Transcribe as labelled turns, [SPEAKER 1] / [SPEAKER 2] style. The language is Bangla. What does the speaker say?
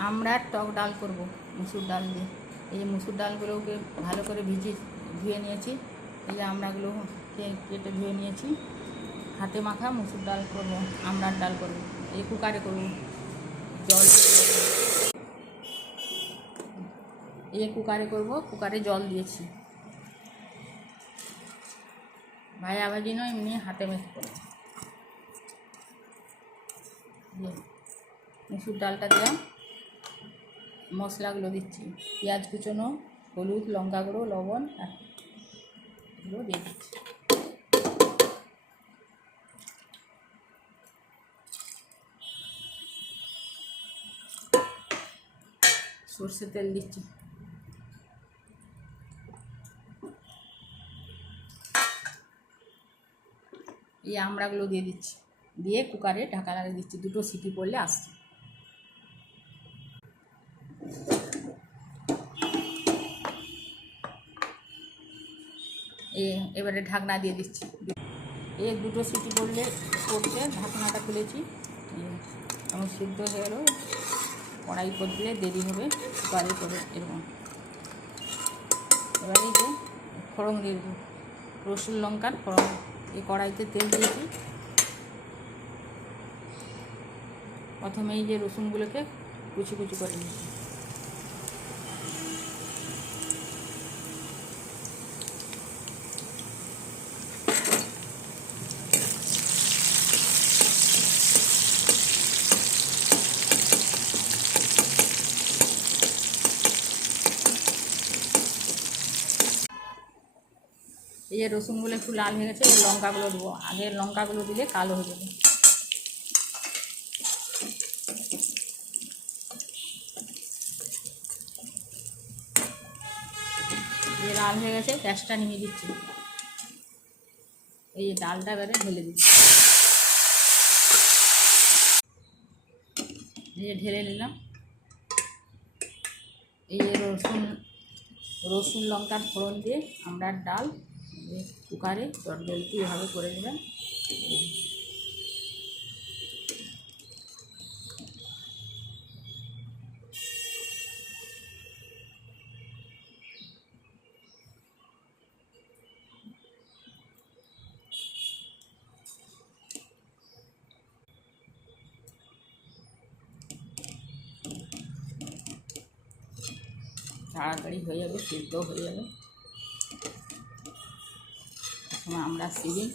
[SPEAKER 1] আমরা টক ডাল করব, মুসুর ডাল দিয়ে। এই যে মুসুর ডালগুলোকে ভালো করে ভিজিয়ে, ধুয়ে নিয়েছি। এই যে আমড়াগুলো কে- কেটে ধুয়ে নিয়েছি। হাতে মাখা মুসুর ডাল করব আমড়ার ডাল করব, এই কুকারে করব। জল এই কুকারে করব, কুকারে জল দিয়েছি। ভাজা ভাজি নয়, এমনি হাতে মেখে করব। মুসুর ডালটা দিলাম। মশলাগুলো দিচ্ছি। পেঁয়াজ কুচোনো, হলুদ, লঙ্কা গুঁড়ো, লবণ, আর এগুলো দিয়ে দিচ্ছি। সর্ষে তেল দিচ্ছি। এই আমড়াগুলো দিয়ে দিচ্ছি। দিয়ে কুকারে ঢাকা লাগিয়ে দিচ্ছি। দুটো সিটি পড়লে আসছে। এ, এবারে ঢাকনা দিয়ে দিচ্ছি। এ দুটো সিটি পড়লে পড়তে ঢাকনাটা খুলেছি। এবং সিদ্ধ হয়ে গেলো। কড়াই করে দিলে দেরি হবে, কুকারে করে এরকম। এবারে যে ফড়ং দিয়ে রসুন লঙ্কার ফড়ং এই কড়াইতে তেল দিয়েছি। প্রথমে এই যে রসুনগুলোকে কুচি কুচি করে নিয়েছি। এই যে রসুনগুলো একটু লাল হয়ে গেছে লঙ্কাগুলো দেবো। আগে লঙ্কাগুলো দিলে কালো হয়ে যাবে। এই লাল হয়ে গেছে, গ্যাসটা নিয়ে দিচ্ছি। এই যে ডালটা এবারে ঢেলে দিচ্ছি। এই যে ঢেলে নিলাম। এই যে রসুন রসুন লঙ্কার ফোড়ন দিয়ে আমরা ডাল কুকারে চটজলদি এভাবে করে নেবেন। তাড়াতাড়ি হয়ে যাবে সিদ্ধ হয়ে যাবে। সবসময় আমরা সিরিজ